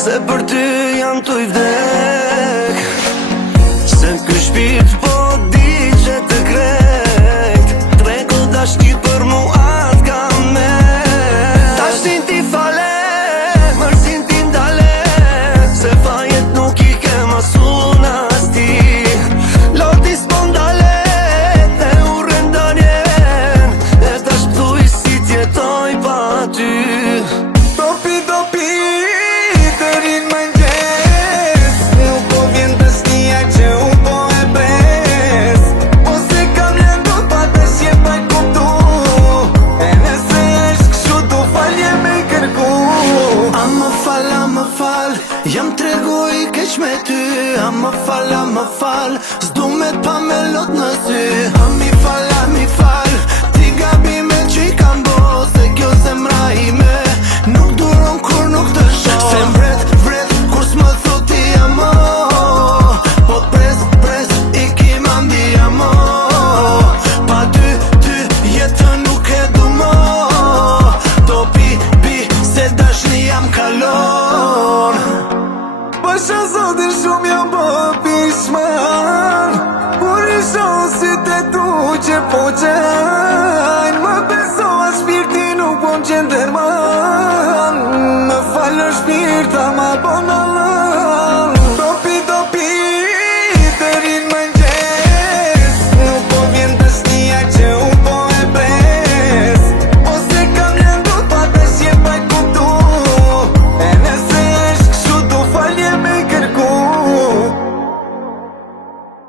se për ty jam tu i vdek. Se ky shpirt po di që të krejt, trego dashni për mua t'ka me. Dashnin ti fale, mërsin ti ndale, se fajet nuk i ke masun as ti. Loti s'pondale, dhe u rëndanjen, e tash pëthuj si t'jetoj pa ty. Dopi, dërin më njës, nuk po vjen besnia që u po e pres. Ose kam lëndur pa të shje pa i kuptu, e nëse është kështu du falje me i kërku. A më fal, jam tregu i keq me ty. A më fal, s'du me t'pa me lot në sy. A mi fal, ti gabime që i kam bo, se kjo zemra ime nuk duron kur nuk të shoh. Se vret, kur s'më thuti amo, po t'pres, i kim andi amo. Pa ty jetën nuk e du mo, do pi, se dashni jam kalon. Pasha zotin shumë jam po pishman, kur i shoh si të tu që po që